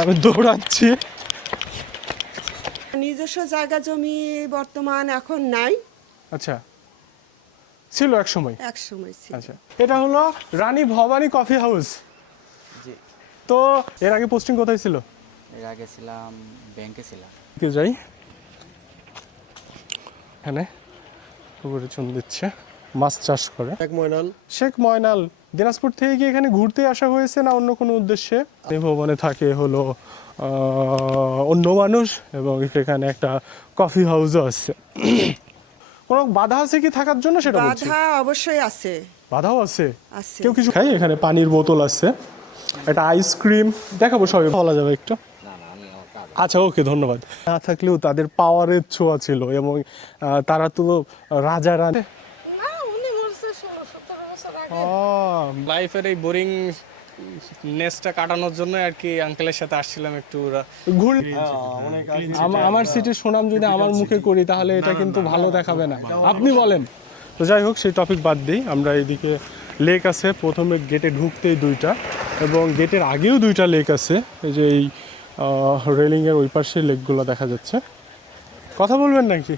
আমি দৌড়াচ্ছি। নিজস্ব জায়গা জমি বর্তমান এখন নাই। আচ্ছা। ছিল এক সময়। এক সময় ছিল। আচ্ছা। এটা হলো রানী ভবানী কফি হাউস। জি। তো এর আগে পোস্টিং কোথায় ছিল? এর আগে ছিলাম ব্যাংকে ছিলাম। কে যাই? এখানে। পুকুরে চুন দিচ্ছে। মাছ চাষ করে। এক ময়নাল। শেখ ময়নাল। দিনাজপুর থেকে কি এখানে ঘুরতে আসা হয়েছে না অন্য কোনো উদ্দেশ্যে? ভবনে থাকে হলো অন্য মানুষ এবং এখানে একটা কফি হাউসও আছে। কোনো বাধা আছে কি থাকার জন্য সেটা বাধা অবশ্যই আছে। বাধাও আছে? আছে। কেউ কিছু খাই এখানে পানির বোতল আছে। একটা আইসক্রিম দেখাবো সবাই বলা যাবে একটু? আচ্ছা ওকে ধন্যবাদ। না থাকলেও তাদের পাওয়ারের ছোঁয়া ছিল এবং তারা তো রাজা রানী লাইফের এই বোরিং নেসটা কাটানোর জন্য আর কি আঙ্কেলের সাথে আসছিলাম একটু ওরা। ঘুর আমার সিটির সুনাম যদি আমার মুখে করি তাহলে এটা কিন্তু ভালো দেখাবে না আপনি বলেন। তো যাই হোক সেই টপিক বাদ দিই। আমরা এদিকে লেক আছে। প্রথমে গেটে ঢুকতেই দুইটা এবং গেটের আগেও দুইটা লেক আছে। এই যে এই রেলিংয়ের ওই পাশে লেকগুলো দেখা যাচ্ছে। কথা বলবেন নাকি?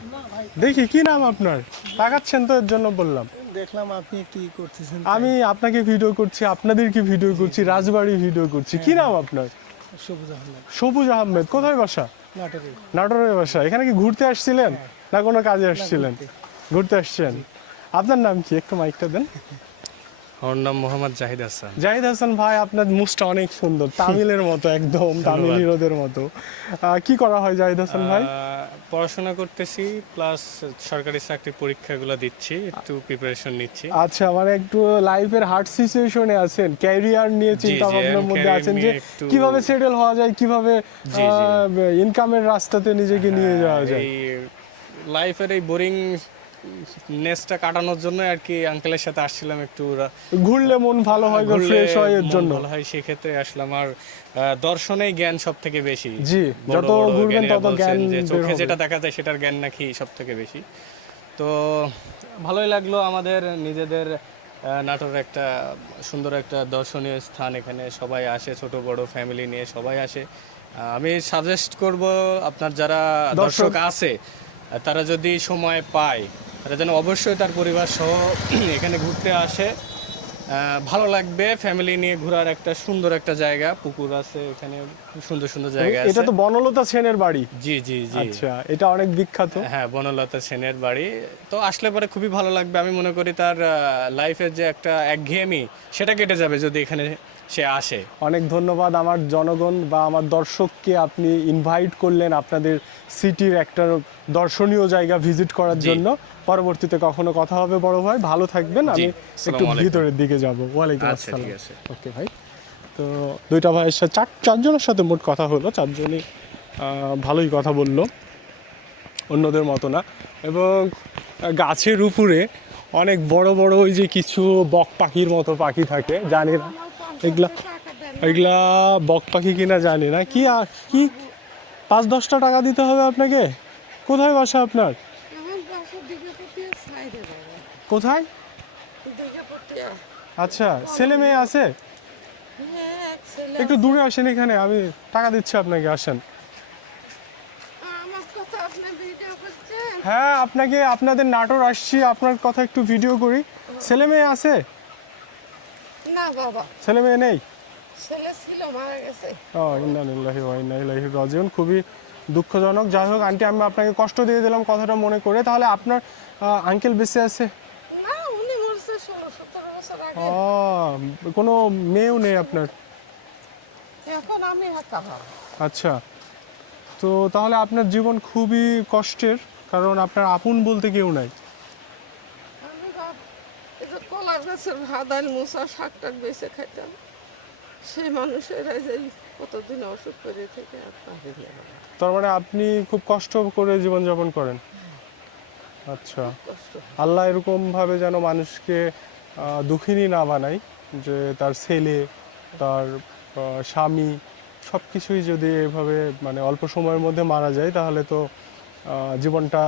দেখি কি নাম আপনার? তাকাচ্ছেন তো এর জন্য বললাম। দেখলাম আপনি একটু ই করতেছেন আমি আপনাকে ভিডিও করছি আপনাদেরকে ভিডিও করছি রাজবাড়ি ভিডিও করছি। কি নাম আপনার? সবুজ আহমেদ। সবুজ আহমেদ কোথায় বাসা? নাটোরে। নাটোরের বাসা। এখানে কি ঘুরতে আসছিলেন? না কোনো কাজে আসছিলেন? ঘুরতে। আসছেন। আপনার নাম কি? একটু মাইকটা দেন। আমার নাম মোহাম্মদ জাহিদ হাসান। জাহিদ হাসান ভাই আপনার মুখটা অনেক সুন্দর। তামিলের মতো একদম তামিল হিরোদের মতো। কি করা হয় জাহিদ হাসান ভাই? পড়াশোনা করতেছি প্লাস সরকারি চাকরির পরীক্ষাগুলো দিচ্ছি একটু প্রিপারেশন নিচ্ছি। আচ্ছা মানে একটু লাইফের হার্ড সিচুয়েশনে আছেন ক্যারিয়ার নিয়ে চিন্তা ভাবনার মধ্যে আছেন যে কীভাবে সেটেল হওয়া যায় কীভাবে। ইনকামের রাস্তাতে নিজেকে নিয়ে যাওয়া যায়? লাইফের এই বোরিং নেসটা কাটানোর জন্য আর কি আঙ্কেলের সাথে আসছিলাম একটু ঘুরলে মন ভালো হয় ফ্রেশ হয় এর জন্য। ভালো হয় সেক্ষেত্রে আসলাম। আর দর্শনেই জ্ঞান সব থেকে বেশি। জি, যত ঘুরবেন তত জ্ঞান চোখে যেটা দেখা যায় সেটার জ্ঞান নাকি সব থেকে বেশি। তো ভালোই লাগল আমাদের নিজেদের নাটোর একটা সুন্দর একটা দর্শনীয় স্থান এখানে সবাই আসে ছোট বড় ফ্যামিলি নিয়ে সবাই আসে। আমি সাজেস্ট করব আপনার যারা দর্শক। আছে তারা যদি সময় পায় তারা যেন অবশ্যই তার পরিবার সহ এখানে ঘুরতে আসে। ভালো লাগবে ফ্যামিলি নিয়ে ঘোরার একটা সুন্দর একটা জায়গা। পুকুর আছে এখানে খুব সুন্দর সুন্দর জায়গা আছে। এটা তো বনলতা সেনের বাড়ি। জি জি জি। আচ্ছা এটা অনেক বিখ্যাত। হ্যাঁ বনলতা সেনের বাড়ি। তো আসলে পরে খুবই ভালো লাগবে। আমি মনে করি তার লাইফের যে একটা একঘেয়েমি সেটা কেটে যাবে যদি এখানে সে আসে। অনেক ধন্যবাদ আমার জনগণ বা আমার দর্শককে আপনি ইনভাইট করলেন আপনাদের সিটির একটা দর্শনীয় জায়গা ভিজিট করার জন্য। পরবর্তীতে কখনো কথা হবে বড় ভাই। ভালো থাকবেন। আমি একটু ভিতরের দিকে যাব। ওয়ালাইকুম আচ্ছা, আসসালাম। ওকে ভাই। তো দুইটা ভাইয়ের সাথে চার চারজনের সাথে মোট কথা হলো। চারজনই ভালোই কথা বলল। অন্যদের মতো না। এবং গাছের উপরে অনেক বড় বড় ওই যে কিছু বক পাখির মতো পাখি থাকে। জানি না। এগুলা এগুলা বক পাখি কিনা জানি না। কি কি? পাঁচ দশটা টাকা দিতে হবে আপনাকে? কোথায় বাসা আপনার? কোথায়? আচ্ছা ছেলে মেয়ে আছে? হ্যাঁ একটু দূরে আসেন এখানে আমি টাকা দিচ্ছি আপনাকে আসেন। হ্যাঁ আপনাকে আপনাদের নাটোর আসছি আপনার কথা একটু ভিডিও করি। ছেলে মেয়ে আছে? না বাবা। ছেলে মেয়ে নেই? ছেলে ছিল মারা গেছে। ও ইন্নানিল্লাহি ওয়া ইন্না ইলাইহি রাজিউন। খুবই দুঃখজনক। যাই হোক আন্টি আমি আপনাকে কষ্ট দিয়ে দিলাম কথাটা মনে করে। তাহলে আপনার আঙ্কেল বেঁচে আছে? না উনি মরছে ষোলো সতেরো বছর আগে। ও কোনো মেয়েও নেই আপনার? এখন আমি একা আচ্ছা। তো তাহলে আপনার জীবন খুবই কষ্টের কারণ আপনার আপন বলতে কেউ নাই আমি বাপ এই যে কলার গাছের ভাদাল মুসা শাক টাক বেছে খাইতাম। সেই মানুষেরা যে কতদিন অসুখ করে থেকে আর পারি না। তার মানে আপনি খুব কষ্ট করে জীবনযাপন করেন? আচ্ছা। আল্লাহ এরকমভাবে যেন মানুষকে দুঃখিনী না বানায় যে তার ছেলে তার স্বামী সব কিছুই যদি এভাবে মানে অল্প সময়ের মধ্যে মারা যায় তাহলে তো জীবনটা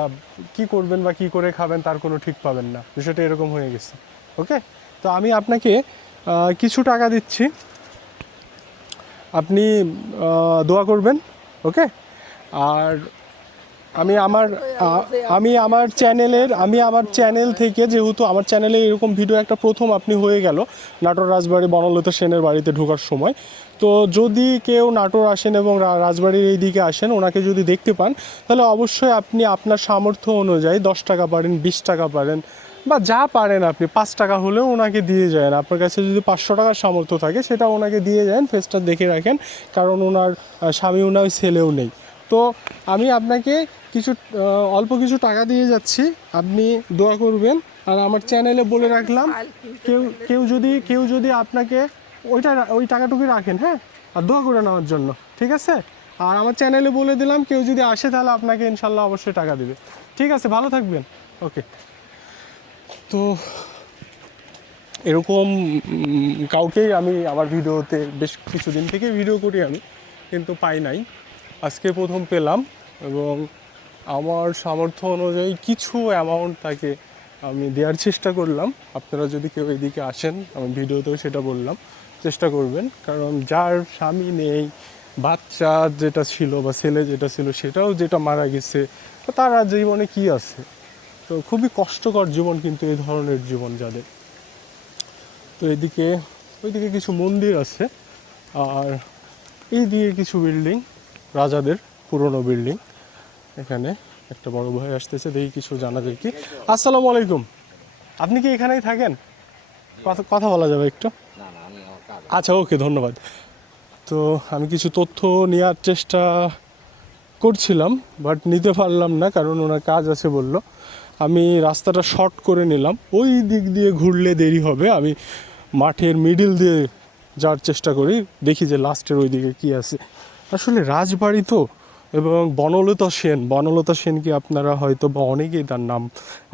কি করবেন বা কি করে খাবেন তার কোনো ঠিক পাবেন না। বিষয়টা এরকম হয়ে গেছে। ওকে তো আমি আপনাকে কিছু টাকা দিচ্ছি। আপনি দোয়া করবেন ওকে আর আমি আমার আমি আমার চ্যানেলের, আমি আমার চ্যানেল থেকে যেহেতু আমার চ্যানেলে এরকম ভিডিও একটা প্রথম আপনি হয়ে গেল, নাটোর রাজবাড়ি বনলতা সেনের বাড়িতে ঢোকার সময়। তো যদি কেউ নাটোর আসেন এবং রাজবাড়ির এই দিকে আসেন, ওনাকে যদি দেখতে পান, তাহলে অবশ্যই আপনি আপনার সামর্থ্য অনুযায়ী দশ টাকা পারেন, বিশ টাকা পারেন বা যা পারেন আপনি পাঁচ টাকা হলেও ওনাকে দিয়ে যান। আপনার কাছে যদি পাঁচশো টাকার সামর্থ্য থাকে সেটা ওনাকে দিয়ে যান ফেসটা দেখে রাখেন কারণ ওনার স্বামী ওনার ছেলেও নেই। তো আমি আপনাকে কিছু অল্প কিছু টাকা দিয়ে যাচ্ছি। আপনি দোয়া করবেন। আর আমার চ্যানেলে বলে রাখলাম কেউ কেউ যদি কেউ যদি আপনাকে ওইটা ওই টাকাটুকুই রাখেন হ্যাঁ? আর দোয়া করে নেওয়ার জন্য ঠিক আছে? আর আমার চ্যানেলে বলে দিলাম কেউ যদি আসে তাহলে আপনাকে ইনশাল্লাহ অবশ্যই টাকা দিবে। ঠিক আছে ভালো থাকবেন। ওকে। তো এরকম কাউকেই আমি আমার ভিডিওতে বেশ কিছুদিন থেকে ভিডিও করি আমি, কিন্তু পাই নাই। আজকে প্রথম পেলাম এবং আমার সামর্থ্য অনুযায়ী কিছু অ্যামাউন্ট তাকে আমি দেওয়ার চেষ্টা করলাম। আপনারা যদি কেউ এদিকে আসেন, আমি ভিডিওতেও সেটা বললাম, চেষ্টা করবেন। কারণ যার স্বামী নেই, বাচ্চা যেটা ছিল বা ছেলে যেটা ছিল, সেটাও যেটা মারা গেছে তার জীবনে কি আছে? তো খুবই কষ্টকর জীবন কিন্তু এই ধরনের জীবন যাদের। তো এদিকে ওইদিকে কিছু মন্দির আছে আর এই দিকে কিছু বিল্ডিং রাজাদের পুরনো বিল্ডিং এখানে একটা বড় ভাই আসতেছে দেখি কিছু জানা যায় কি। আসসালামু আলাইকুম। আপনি কি এখানেই থাকেন? কথা কথা বলা যাবে একটু? আচ্ছা ওকে ধন্যবাদ। তো আমি কিছু তথ্য নেওয়ার চেষ্টা করছিলাম বাট নিতে পারলাম না কারণ ওনার কাজ আছে বলল। আমি রাস্তাটা শর্ট করে নিলাম। ওই দিক দিয়ে ঘুরলে দেরি হবে। আমি মাঠের মিডিল দিয়ে যাওয়ার চেষ্টা করি। দেখি যে লাস্টের ওই দিকে কী আছে। আসলে রাজবাড়ি তো, এবং বনলতা সেন। বনলতা সেনকে আপনারা হয়তো বা অনেকেই তার নাম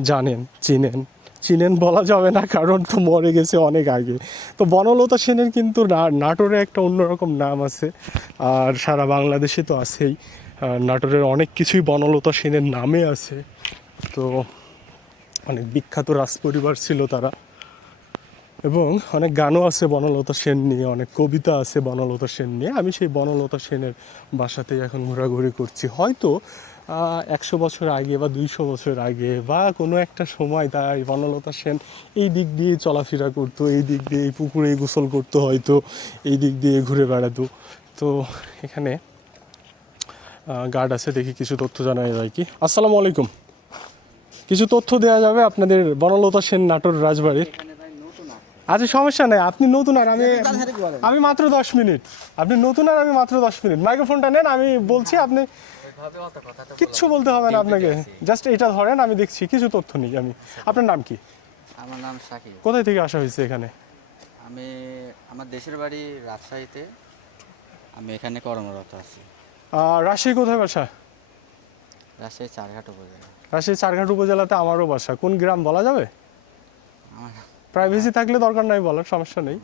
জানেন, চিনেন। চিনেন বলা যাবে না, কারণ তো মরে গেছে অনেক আগে। তো বনলতা সেনের কিন্তু নাটোরে একটা অন্যরকম নাম আছে। আর সারা বাংলাদেশে তো আছেই। নাটোরের অনেক কিছুই বনলতা সেনের নামে আছে। তো অনেক বিখ্যাত রাজপরিবার ছিল তারা। এবং অনেক গানও আছে বনলতা সেন নিয়ে, অনেক কবিতা আছে বনলতা সেন নিয়ে। আমি সেই বনলতা সেনের বাসাতেই এখন ঘোরাঘুরি করছি। হয়তো একশো বছর আগে বা দুইশো বছর আগে বা কোনো একটা সময় তাই বনলতা সেন এই দিক দিয়ে চলাফেরা করতো, এই দিক দিয়ে এই পুকুরে গোসল করতো হয়তো, এই দিক দিয়ে ঘুরে বেড়াতো। তো এখানে গার্ড আছে, দেখি কিছু তথ্য জানা যায় কি। আসসালামু আলাইকুম। কিছু তথ্য দেওয়া যাবে আপনাদের বনলতা সেন নাটোর রাজবাড়ির। আচ্ছা সমস্যা নেই আপনি নতুন আর আমি আমি মাত্র দশ মিনিট। আপনি নতুন আর আমি মাত্র দশ মিনিট। মাইক্রোফোনটা নেন আমি বলছি আপনি কিচ্ছু বলতে হবে না আপনাকে। জাস্ট এটা ধরেন আমি দেখছি কিছু তথ্য নেই আমি। আপনার নাম কি? আমার নাম সাকিব। কোথায় থেকে আসা হয়েছে এখানে? আমি আমার দেশের বাড়ি রাজশাহীতে। আমি এখানে কর্মরত আছি। রাজশাহী কোথায় বাসা? রাজশাহী চারঘাট উপজেলা। রাজশাহী চারঘাট উপজেলাতে আমারও বাসা। কোন গ্রাম বলা যাবে? প্রাইভেসি থাকলে দরকার নাই বলার সমস্যা নেই।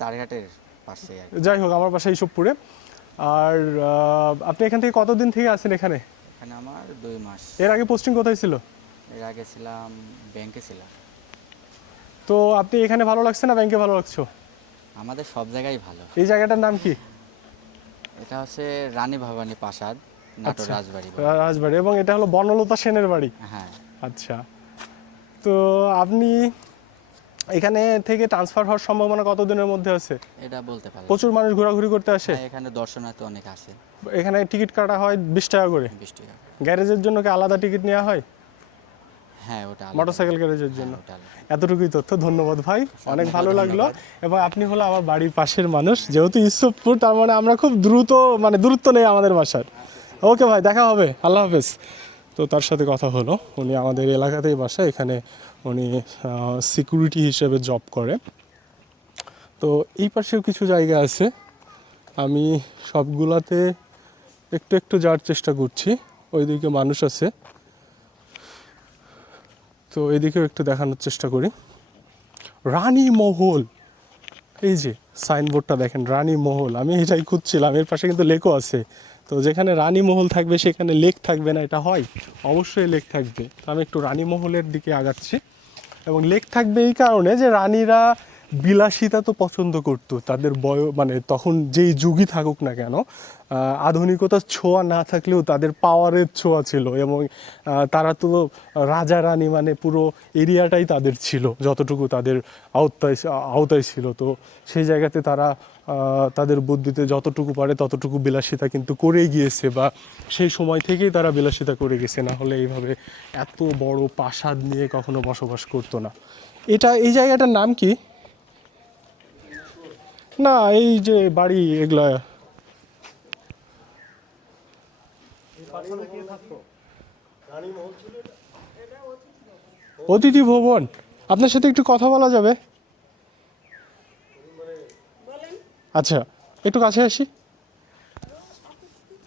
চারঘাটের পাশে যাই হোক আমার বাসা ইসবপুরে। আর আপনি এখান থেকে কতদিন থেকে আছেন এখানে? এখানে আমার দুই মাস। এর আগে পোস্টিং কোথায় ছিল? এর আগে ছিলাম ব্যাংকে ছিলাম। তো আপনি এখানে ভালো লাগছে না ব্যাংকে ভালো লাগছো? আমাদের সব জায়গায় ভালো। এই জায়গাটার নাম কি? এটা হচ্ছে রানী ভবানী প্রাসাদ। নাটোর আচ্ছা। রাজবাড়ি রাজবাড়ি এবং এটা হলো বনলতা সেনের বাড়ি? হ্যাঁ। আচ্ছা। তো আপনি এখানে থেকে ট্রান্সফার হওয়ার সম্ভাবনা কতদিনের মধ্যে আছে? এটা বলতে পারলাম প্রচুর মানুষ ঘোরাঘুরি করতে আসে? হ্যাঁ, এখানে দর্শনার্থী অনেক আসে। এখানে টিকিট কাটা হয় বিশ টাকা করে? বিশ টাকা। গ্যারেজের জন্য কি আলাদা টিকিট নেওয়া হয়? হ্যাঁ ওটা মোটরসাইকেল গ্যারেজের জন্য। হ্যাঁ। এতটুকুই তথ্য ধন্যবাদ ভাই। অনেক ভালো লাগল। এবং আপনি হলো আমার বাড়ির পাশের মানুষ। যেহেতু ইসবপুর তার মানে আমরা খুব দ্রুত মানে দূরত্ব নেই আমাদের বাসার। ওকে ভাই, দেখা হবে। আল্লাহ হাফেজ। তো তার সাথে কথা হলো। উনি আমাদের এলাকাতেই বাসা, এখানে উনি সিকিউরিটি হিসেবে জব করে। তো এই পাশেও কিছু জায়গা আছে। আমি সবগুলাতে একটু একটু যাওয়ার চেষ্টা করছি। ওইদিকে মানুষ আছে। তো এদিকেও একটু দেখানোর চেষ্টা করি। রানী মহল। এই যে সাইনবোর্ডটা দেখেন, রানী মহল। আমি এটাই খুঁজছিলাম। এর পাশে কিন্তু লেকও আছে। তো যেখানে রানী মহল থাকবে, সেখানে লেক থাকবে না, এটা হয়। অবশ্যই লেক থাকবে। তো আমি একটু রানী মহলের দিকে আগাচ্ছি। এবং লেক থাকবে এই কারণে যে রানীরা বিলাসিতা তো পছন্দ করতো। তাদের বয় মানে তখন যেই যুগই থাকুক না কেন আধুনিকতার ছোঁয়া না থাকলেও তাদের পাওয়ারের ছোঁয়া ছিল। এবং তারা তো রাজা, রানী মানে পুরো এরিয়াটাই তাদের ছিল, যতটুকু তাদের আওতায় আওতায় ছিল। তো সেই জায়গাতে তারা তাদের বুদ্ধিতে যতটুকু পারে ততটুকু বিলাসিতা কিন্তু করেই গিয়েছে বা সেই সময় থেকেই তারা বিলাসিতা করে গেছে, না হলে এইভাবে এত বড় প্রাসাদ নিয়ে কখনো বসবাস করতো না। এটা, এই জায়গাটার নাম কি? না, এই যে বাড়ি এগুলা। অতিথি ভবন। আপনার সাথে একটু কথা বলা যাবে? আচ্ছা একটু কাছে আসি?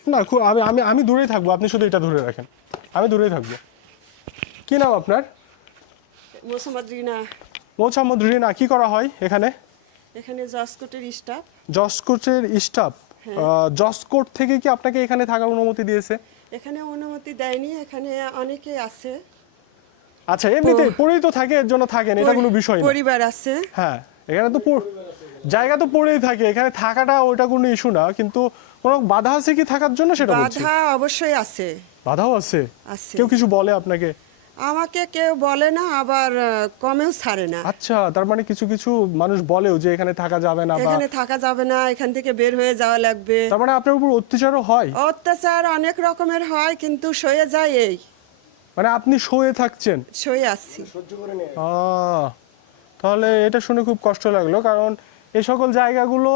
না খু- আমি আমি আমি দূরেই থাকব আপনি শুধু এটা ধরে রাখেন। আমি দূরেই থাকব। কি নাম আপনার? মোসাম্মদ রিনা। কি করা হয় এখানে? এখানে জসকোটের স্টাফ। জসকোটের স্টাফ? জসকোট থেকে কি আপনাকে এখানে থাকার অনুমতি দিয়েছে? এখানে অনুমতি দেয়নি এখানে অনেকে আছে। আচ্ছা এমনিতে পড়েই তো থাকে এর জন্য থাকেন এটা কোনো বিষয় না। পরিবার আছে। হ্যাঁ এখানে তো জায়গা তো পড়েই থাকে এখানে থাকাটা ওটা কোনো ইস্যু না কিন্তু কোনো বাধা আছে কি থাকার জন্য সেটা বলছি? বাধা অবশ্যই আছে। বাধাও আছে? আছে। কেউ কিছু বলে আপনাকে? আমাকে কেউ বলে না আবার কমেও ছাড়ে না। আচ্ছা তার মানে কিছু কিছু মানুষ বলেও যে এখানে থাকা যাবে না বা এখানে থাকা যাবে না এখান থেকে বের হয়ে যাওয়া লাগবে। তার মানে আপনার উপর অত্যাচারও হয়? অত্যাচার অনেক রকমের হয় কিন্তু সয়ে যায় এই। মানে আপনি শোয়ে থাকছেন? সয়ে আসছি আহ, তাহলে এটা শুনে খুব কষ্ট লাগল কারণ এই সকল জায়গাগুলো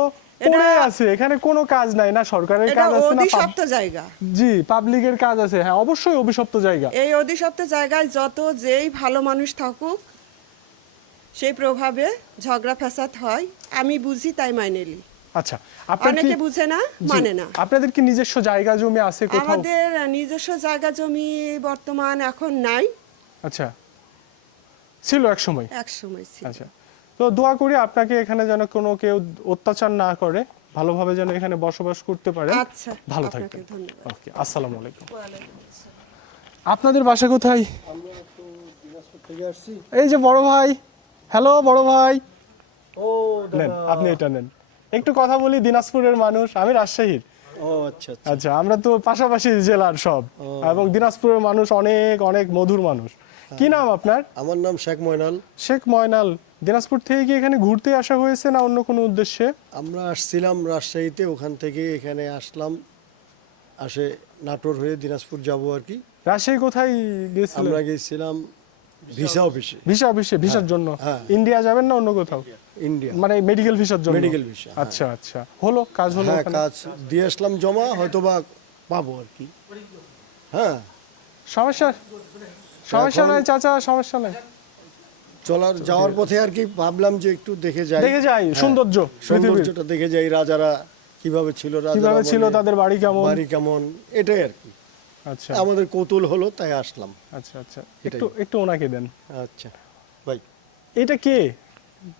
পড়ে আছে এখানে কোনো কাজ নাই। না সরকারের কাজ আছে না অধিশপ্ত জায়গা। জি পাবলিকের কাজ আছে। হ্যাঁ অবশ্যই অভিশপ্ত জায়গা। এই অধিশপ্ত জায়গায় যত যেই ভালো মানুষ থাকুক সেই প্রভাবে ঝগড়া ফ্যাসাদ হয়। আমি বুঝি তাই মাইনে নিই। আচ্ছা আপনার কি অনেকে বুঝে না মানে না। আপনাদের কি নিজস্ব জায়গা জমি আছে কোথাও? আমাদের নিজস্ব জায়গা জমি বর্তমান এখন নাই। আচ্ছা ছিল এক সময়। এক সময় ছিল। আচ্ছা তো দোয়া করি আপনাকে এখানে যেন কোনো কেউ অত্যাচার না করে ভালোভাবে যেন এখানে বসবাস করতে পারে। আচ্ছা ভালো আপনাকে থাকবেন। ওকে আসসালামু আলাইকুম। আপনাদের বাসা কোথায়? এই যে বড় ভাই হ্যালো বড় ভাই। ও নেন আপনি এটা নেন। একটু কথা বলি দিনাজপুরের মানুষ আমি রাজশাহীর। ও আচ্ছা আচ্ছা। আচ্ছা আমরা তো পাশাপাশি জেলার সব। এবং দিনাজপুরের মানুষ অনেক অনেক মধুর মানুষ। কি নাম আপনার? আমার নাম শেখ ময়নাল। শেখ ময়নাল। দিনাজপুর থেকে কি এখানে ঘুরতে আসা হয়েছে না অন্য কোনো উদ্দেশ্যে? আমরা আসছিলাম রাজশাহীতে ওখান থেকে এখানে আসলাম আসে নাটোর হয়ে দিনাজপুর যাব আর কি। রাজশাহী কোথায় গিয়েছিলেন আমরা গেছিলাম ভিসা অফিসে। ভিসা অফিসে ভিসার জন্য। হ্যাঁ। ইন্ডিয়া যাবেন না অন্য কোথাও? ইন্ডিয়া। মানে মেডিকেল ভিসার জন্য? Medical visa, হ্যাঁ। আচ্ছা আচ্ছা। হলো? কাজ হলো হ্যাঁ কাজ দিয়ে আসলাম জমা হয়তো বা পাবো আর কি। হ্যাঁ। সমস্যা? সমস্যা নাই চাচা সমস্যা নাই। চলার যাওয়ার পথে আর কি ভাবলাম যে একটু দেখে যাই। দেখে যাই হ্যাঁ, সৌন্দর্য সৌন্দর্যটা দেখে যাই রাজারা কীভাবে ছিল রাজারা কীভাবে ছিল তাদের বাড়ি কেমন? বাড়ি কেমন এটাই আর কি। আচ্ছা। আমাদের কৌতূল হলো তাই আসলাম। আচ্ছা আচ্ছা। একটু একটু ওনাকে দেন। আচ্ছা ভাই। এটা কে?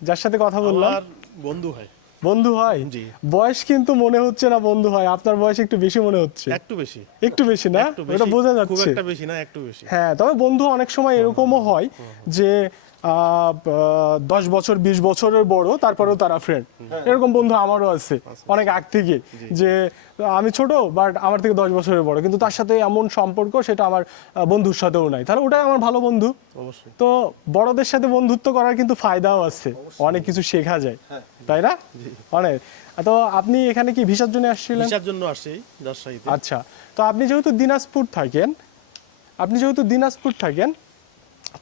যার সাথে কথা বললাম? বন্ধু হয় বন্ধু হয়? জি। বয়স কিন্তু মনে হচ্ছে না বন্ধু হয় আপনার বয়স একটু বেশি মনে হচ্ছে। একটু বেশি। একটু বেশি না? এটা বোঝা খুব একটা বেশি না একটু বেশি। হ্যাঁ তবে বন্ধু অনেক সময় এরকমও হয় যে দশ বছর বিশ বছরের বড় তারপরেও তারা ফ্রেন্ড এরকম বন্ধু আমারও আছে অনেক আগ থেকে। যে আমি ছোট বাট আমার থেকে দশ বছরের বড়। কিন্তু তার সাথে এমন সম্পর্ক সেটা আমার বন্ধুর সাথেও নাই। তাহলে ওটাই আমার ভালো বন্ধু। তো বড়দের সাথে বন্ধুত্ব করার কিন্তু ফায়দাও আছে। অনেক কিছু শেখা যায়। তাই না? অনেক। তো আপনি এখানে কি ভিসার জন্য আসছিলেন? ভিসার জন্য আসি রাজশাহীতে। আচ্ছা। তো আপনি যেহেতু দিনাজপুর থাকেন আপনি যেহেতু দিনাজপুর থাকেন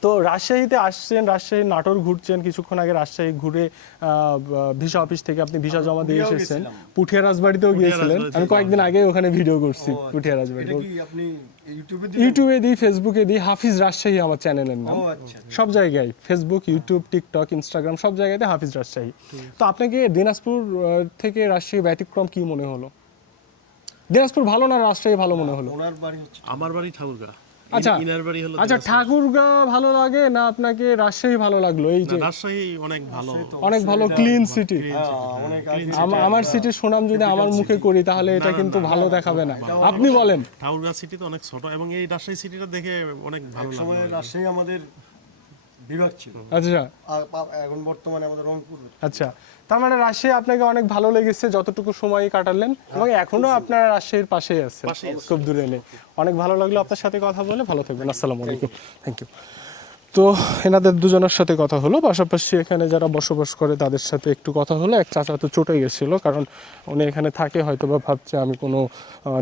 তো রাজশাহীতে আসছেন রাজশাহী নাটোর ঘুরছেন কিছুক্ষণ আগে রাজশাহী ঘুরে ভিসা অফিস থেকে আপনি ভিসা জমা দিয়ে এসেছেন। পুঠিয়া রাজবাড়িতেও গিয়েছিলেন। আমি কয়েকদিন আগে ওখানে ভিডিও করছি আচ্ছা। পুঠিয়া রাজবাড়ি এটা কি আপনি ইউটিউবে দিই ফেসবুকে দিই। হাফিজ রাজশাহী আমার চ্যানেলের নাম। আচ্ছা সব জায়গায় ফেসবুক ইউটিউব টিকটক ইনস্টাগ্রাম সব জায়গাতে হাফিজ রাজশাহী। তো আপনাকে দিনাজপুর থেকে রাজশাহী ব্যতিক্রম কি মনে হলো? দিনাজপুর ভালো না রাজশাহী ভালো মনে হলো? ওনার বাড়ি হচ্ছে আমার বাড়ি ঠাকুরগা। আচ্ছা হলো আচ্ছা দিনাজপুর। ভালো লাগে না আপনাকে রাজশাহী ভালো লাগল? এই যে রাজশাহী অনেক ভালো। অনেক ভালো ক্লিন সিটি হ্যাঁ, অনেক আগে আমার সিটির সুনাম যদি আমার মুখে করি তাহলে এটা কিন্তু ভালো দেখাবে না। আপনি বলেন। ঠাকুরগাঁ সিটি তো অনেক ছোট এবং এই রাজশাহী সিটিটা দেখে অনেক ভালো লাগে রাজশাহী আমাদের বিভাগ ছিল। আচ্ছা। আর এখন বর্তমানে আমাদের রংপুর। আচ্ছা। তার মানে রাজশাহী আপনাকে অনেক ভালো লেগেছে যতটুকু সময় কাটালেন এবং এখনও আপনারা রাজশাহীর পাশেই আছেন খুব দূরে নেই। অনেক ভালো লাগল আপনার সাথে কথা বলে ভালো থাকবেন আসসালামু আলাইকুম। থ্যাংক ইউ তো এনাদের দুজনের সাথে কথা হলো পাশাপাশি এখানে যারা বসবাস করে তাদের সাথে একটু কথা হলো। এক চাচা তো চটে গেছিল কারণ উনি এখানে থাকে হয়তো বা ভাবছে আমি কোনো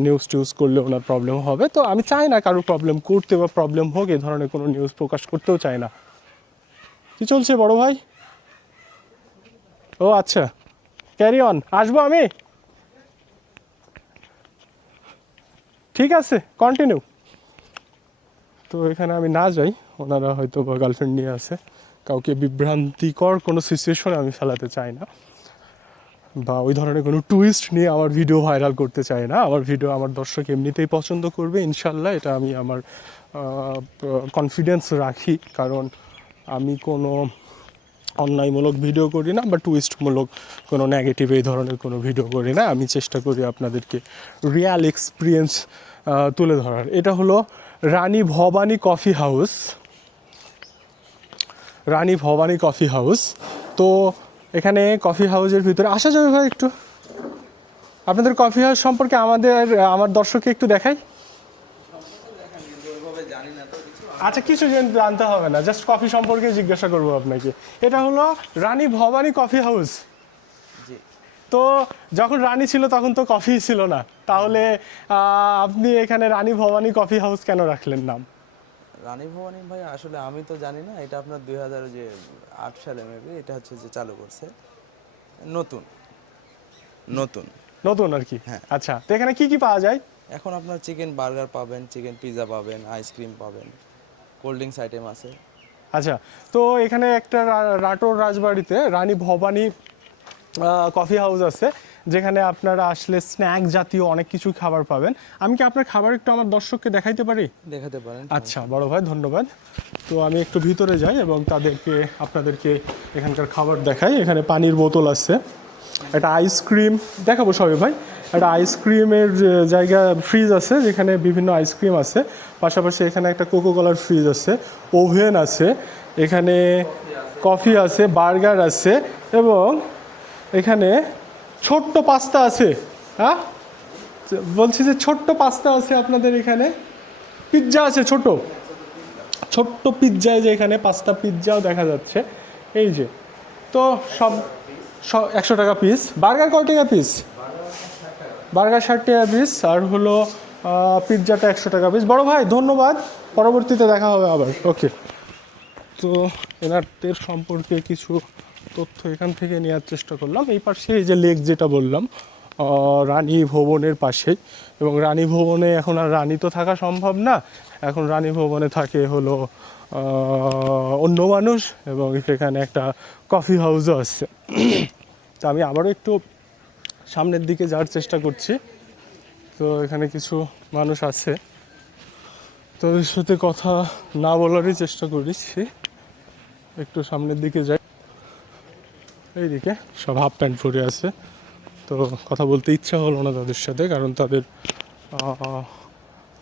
নিউজ টিউজ করলে ওনার প্রবলেম হবে। তো আমি চাই না কারও প্রবলেম করতে বা প্রবলেম হোক এই ধরনের কোনো নিউজ প্রকাশ করতেও চাই না। কি চলছে বড় ভাই? ও আচ্ছা। ক্যারি অন আসব আমি? ঠিক আছে কন্টিনিউ তো এখানে আমি না যাই, ওনারা হয়তো বা গার্লফ্রেন্ড নিয়ে আছে। কাউকে বিভ্রান্তিকর কোনো সিচুয়েশনে আমি ফেলাতে চাই না। বা ওই ধরনের কোনো টুইস্ট নিয়ে আমার ভিডিও ভাইরাল করতে চাই না। আমার ভিডিও আমার দর্শক এমনিতেই পছন্দ করবে, ইনশাল্লাহ। এটা আমি আমার কনফিডেন্স রাখি। কারণ আমি কোনো অন্যায়মূলক ভিডিও করি না বা টুইস্টমূলক কোনো নেগেটিভ এই ধরনের কোনো ভিডিও করি না। আমি চেষ্টা করি আপনাদেরকে রিয়াল এক্সপিরিয়েন্স তুলে ধরার। এটা হলো Rani Bhabani coffee house Rani Bhabani coffee house তো এখানে কফি হাউসের ভিতরে আসা যাবে ভাই একটু। আপনাদের কফি হাউস সম্পর্কে আমাদের, আমার দর্শককে একটু দেখাই। আচ্ছা কিছু জন- জানতে হবে না জাস্ট কফি সম্পর্কে জিজ্ঞাসা করব আপনাকে। এটা হলো রানী ভবানী কফি হাউস তো যখন রানী ছিল তখন তো কফি ছিল না। তাহলে আপনি এখানে রানী ভবানী কফি হাউস কেন রাখলেন নাম? রানী ভবানী ভাই আসলে আমি তো জানি না এটা আপনার দুই হাজার যে আট সালে মেবি এটা হচ্ছে যে চালু করছে। নতুন। নতুন। নতুন আর কি? হ্যাঁ। আচ্ছা তো এখানে কি কি পাওয়া যায়? এখন আপনার চিকেন বার্গার পাবেন চিকেন পিৎজা পাবেন আইসক্রিম পাবেন। কোল্ড ড্রিঙ্কস আইটেম আছে। আচ্ছা তো এখানে একটা রাটোর রাজবাড়িতে রানী ভবানী কফি হাউস আছে যেখানে আপনারা আসলে স্ন্যাক জাতীয় অনেক কিছু খাবার পাবেন। আমি কি আপনার খাবার একটু আমার দর্শককে দেখাইতে পারি? দেখাতে পারেন আচ্ছা বড় ভাই ধন্যবাদ। তো আমি একটু ভিতরে যাই এবং তাদেরকে আপনাদেরকে এখানকার খাবার দেখাই। এখানে পানির বোতল আছে একটা আইসক্রিম দেখাবো সবাই ভাই। একটা আইসক্রিমের জায়গা ফ্রিজ আছে, যেখানে বিভিন্ন আইসক্রিম আছে। পাশাপাশি এখানে একটা কোকো কলার ফ্রিজ আছে ওভেন আছে, এখানে কফি আছে বার্গার আছে, এবং এখানে ছোট্ট পাস্তা আছে। হ্যাঁ? বলছি যে ছোট্ট পাস্তা আছে আপনাদের এখানে? পিৎজা আছে ছোট। ছোট্ট পিৎজায় যে এখানে পাস্তা পিৎজাও দেখা যাচ্ছে। এই যে। তো সব একশো টাকা পিস বার্গার কত টাকা পিস বার্গার ষাট টাকা পিস আর হলো পিৎজাটা একশো টাকা পিস। বড় ভাই, ধন্যবাদ। পরবর্তীতে দেখা হবে আবার। ওকে তো এনারদের সম্পর্কে কিছু তথ্য এখান থেকে নেওয়ার চেষ্টা করলাম। এই পাশে এই যে লেক যেটা বললাম রানী ভবনের পাশেই। এবং রানী ভবনে এখন আর রানী তো থাকা সম্ভব না। এখন রানী ভবনে থাকে হলো অন্য মানুষ এবং সেখানে একটা কফি হাউসও আছে। তো আমি আবারও একটু সামনের দিকে যাওয়ার চেষ্টা করছি। তো এখানে কিছু মানুষ আছে। তো ওদের সাথে কথা না বলারই চেষ্টা করেছি। একটু সামনের দিকে যাই। এইদিকে সব হাফ প্যান্ট পরে আছে। তো কথা বলতে ইচ্ছা হলো না তাদের সাথে, কারণ তাদের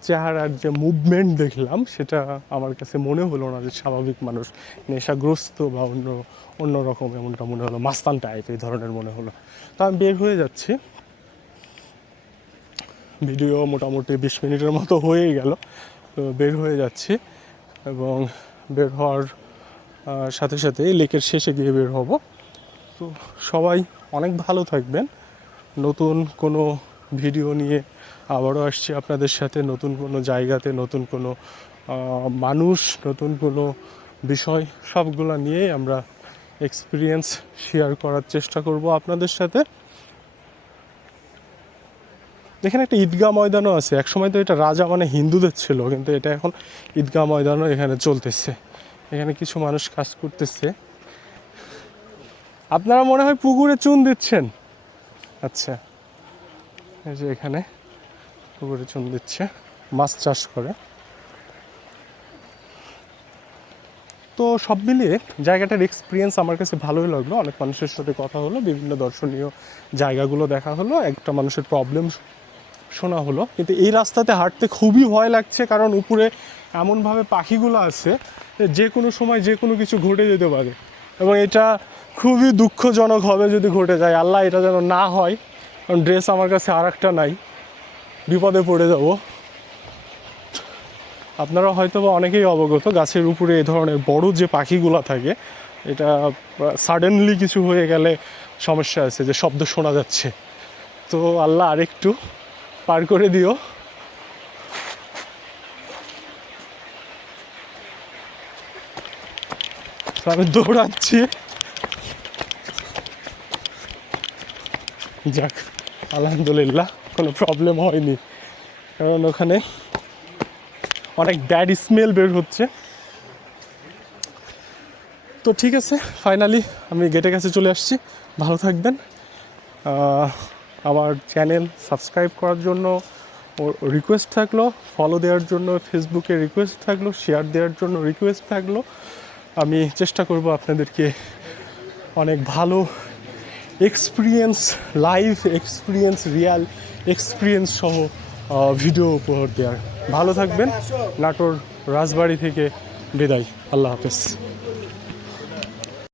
চেহারার যে মুভমেন্ট দেখলাম, সেটা আমার কাছে মনে হলো না যে স্বাভাবিক মানুষ নেশাগ্রস্ত বা অন্য অন্য রকম এমনটা মনে হলো, মাস্তান টাইপ এই ধরনের মনে হলো। তো আমি বের হয়ে যাচ্ছি। ভিডিও মোটামুটি বিশ মিনিটের মতো হয়েই গেল। তো বের হয়ে যাচ্ছি এবং বের হওয়ার সাথে সাথে লেকের শেষে গিয়ে বের হব। তো সবাই অনেক ভালো থাকবেন। নতুন কোনো ভিডিও নিয়ে আবারও আসছি আপনাদের সাথে, নতুন কোনো জায়গাতে, নতুন কোনো মানুষ, নতুন কোনো বিষয়, সবগুলো নিয়ে আমরা এক্সপিরিয়েন্স শেয়ার করার চেষ্টা করব আপনাদের সাথে। এখানে একটা ঈদগাহ ময়দানও আছে। একসময় তো এটা রাজা মানে হিন্দুদের ছিল, কিন্তু এটা এখন ঈদগাহ ময়দানও এখানে চলতেছে। এখানে কিছু মানুষ কাজ করতেছে। আপনারা মনে হয় পুকুরে চুন দিচ্ছেন। আচ্ছা এই যে এখানে। পুকুরে চুন দিচ্ছে, মাছ চাষ করে। তো সব মিলিয়ে জায়গাটার এক্সপিরিয়েন্স আমার কাছে ভালোই লাগল। অনেক মানুষের সাথে কথা হলো, বিভিন্ন দর্শনীয় জায়গাগুলো দেখা হলো, একটা মানুষের প্রবলেম শোনা হলো। কিন্তু এই রাস্তাতে হাঁটতে খুবই ভয় লাগছে, কারণ উপরে এমনভাবে পাখিগুলো আছে যে যে কোনো সময় যে কোনো কিছু ঘটে যেতে পারে। এবং এটা খুবই দুঃখজনক হবে যদি ঘটে যায়। আল্লাহ এটা যেন না হয়, কারণ ড্রেস আমার কাছে আর একটা নাই। বিপদে পড়ে যাব। আপনারা হয়তো বা অনেকেই অবগত, গাছের উপরে এ ধরনের বড় যে পাখিগুলো থাকে, এটা সাডেনলি কিছু হয়ে গেলে সমস্যা আছে, যে শব্দ শোনা যাচ্ছে। তো আল্লাহ আরেকটু পার করে দিও। আমি দৌড়াচ্ছি। যাক, আলহামদুলিল্লাহ। কোনো প্রবলেম হয়নি। কারণ ওখানে অনেক ব্যাড স্মেল বের হচ্ছে। তো ঠিক আছে ফাইনালি আমি গেটের কাছে চলে আসছি। ভালো থাকবেন। আমার চ্যানেল সাবস্ক্রাইব করার জন্য ওর রিকোয়েস্ট থাকল ফলো দেওয়ার জন্য ফেসবুকে রিকোয়েস্ট থাকল শেয়ার দেওয়ার জন্য রিকোয়েস্ট থাকল। আমি চেষ্টা করব আপনাদেরকে অনেক ভালো experience live experience real experience সহ ভিডিও উপহার দেওয়ার ভালো থাকবেন। নাটোর রাজবাড়ি থেকে বিদায়। আল্লাহ হাফেজ।